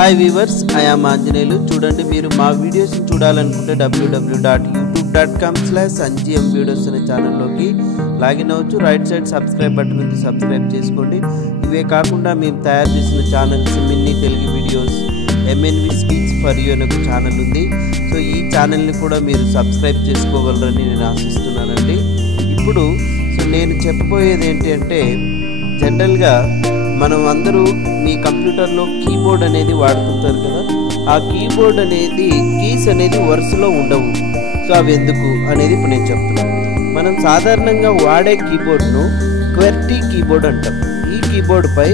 Hi weavers, I am Anjaneyulu. చూడండి, మీరు మా వీడియోస్ చూడాలనుకుంటే www.youtube.com/anjm videos అనే ఛానల్లోకి లాగిన్ అవ్వచ్చు. రైట్ సైడ్ సబ్స్క్రైబ్ బటన్ ఉంది, సబ్స్క్రైబ్ చేసుకోండి. ఇవే కాకుండా మేము తయారు చేసిన ఛానల్స్ మిన్నీ Telugu videos, MNV speech for you అనే ఒక ఛానల్ ఉంది. సో ఈ ఛానల్ని కూడా మీరు సబ్స్క్రైబ్ చేసుకోగలరని నేను ఆశిస్తున్నానండి. ఇప్పుడు నేను చెప్పబోయేది ఏంటి అంటే, జనరల్గా మనం అందరూ మీ కంప్యూటర్లో కీబోర్డ్ అనేది వాడుతుంటారు కదా. ఆ కీబోర్డ్ అనేది కీస్ అనేది వరుసలో ఉండవు. సో అవి ఎందుకు అనేది ఇప్పుడు నేను చెప్తున్నాను. మనం సాధారణంగా వాడే కీబోర్డ్ను క్వర్టీ కీబోర్డ్ అంటాం. ఈ కీబోర్డ్పై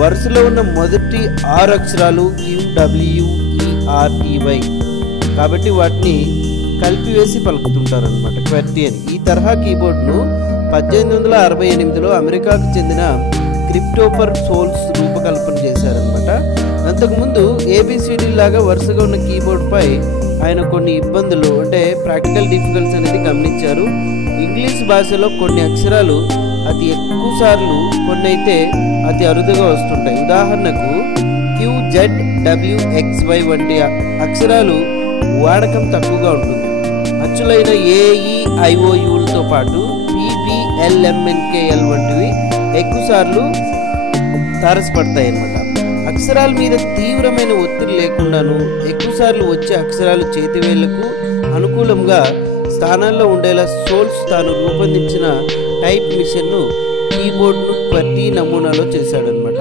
వరుసలో ఉన్న మొదటి 6 అక్షరాలు QWERTY కాబట్టి వాటిని కలిపివేసి పలుకుతుంటారు అనమాట, క్వర్టీ అని. ఈ తరహా కీబోర్డ్ను 1868లో అమెరికాకు చెందిన క్రిప్టోఫర్ సోల్స్ రూపకల్పన చేశారనమాట. అంతకుముందు ABCD లాగా వరుసగా ఉన్న కీబోర్డ్పై ఆయన కొన్ని ఇబ్బందులు, అంటే ప్రాక్టికల్ డిఫికల్ట్స్ అనేది గమనించారు. ఇంగ్లీష్ భాషలో కొన్ని అక్షరాలు అతి ఎక్కువ సార్లు, కొన్ని అయితే అతి అరుదుగా వస్తుంటాయి. ఉదాహరణకు QZWXY వంటి అక్షరాలు వాడకం తక్కువగా ఉంటుంది. అచ్చులైన AEIOUలతో పాటు PBLMNKL వంటివి ఎక్కువసార్లు తారసపడతాయి అన్నమాట. అక్షరాల మీద తీవ్రమైన ఒత్తిడి లేకుండాను ఎక్కువసార్లు వచ్చే అక్షరాలు చేతివేళ్లకు అనుకూలంగా స్థానాల్లో ఉండేలా సోల్స్ తాను రూపొందించిన టైప్ మిషన్ను, కీబోర్డ్ను క్వర్టీ నమూనాలో చేశాడనమాట.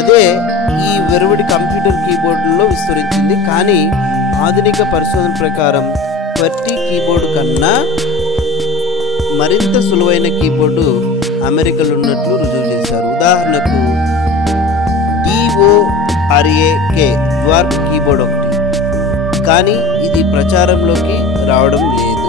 అదే ఈ వెరువడి కంప్యూటర్ కీబోర్డుల్లో విస్తరించింది. కానీ ఆధునిక పరిశోధన ప్రకారం క్వర్టీ కీబోర్డు కన్నా మరింత సులువైన కీబోర్డు అమెరికాలో ఉన్నట్లు రుజువు చేశారు. ఉదాహరణకు DORAK డ్వార్ఫ్ కీబోర్డ్ ఒకటి, కానీ ఇది ప్రచారంలోకి రావడం లేదు.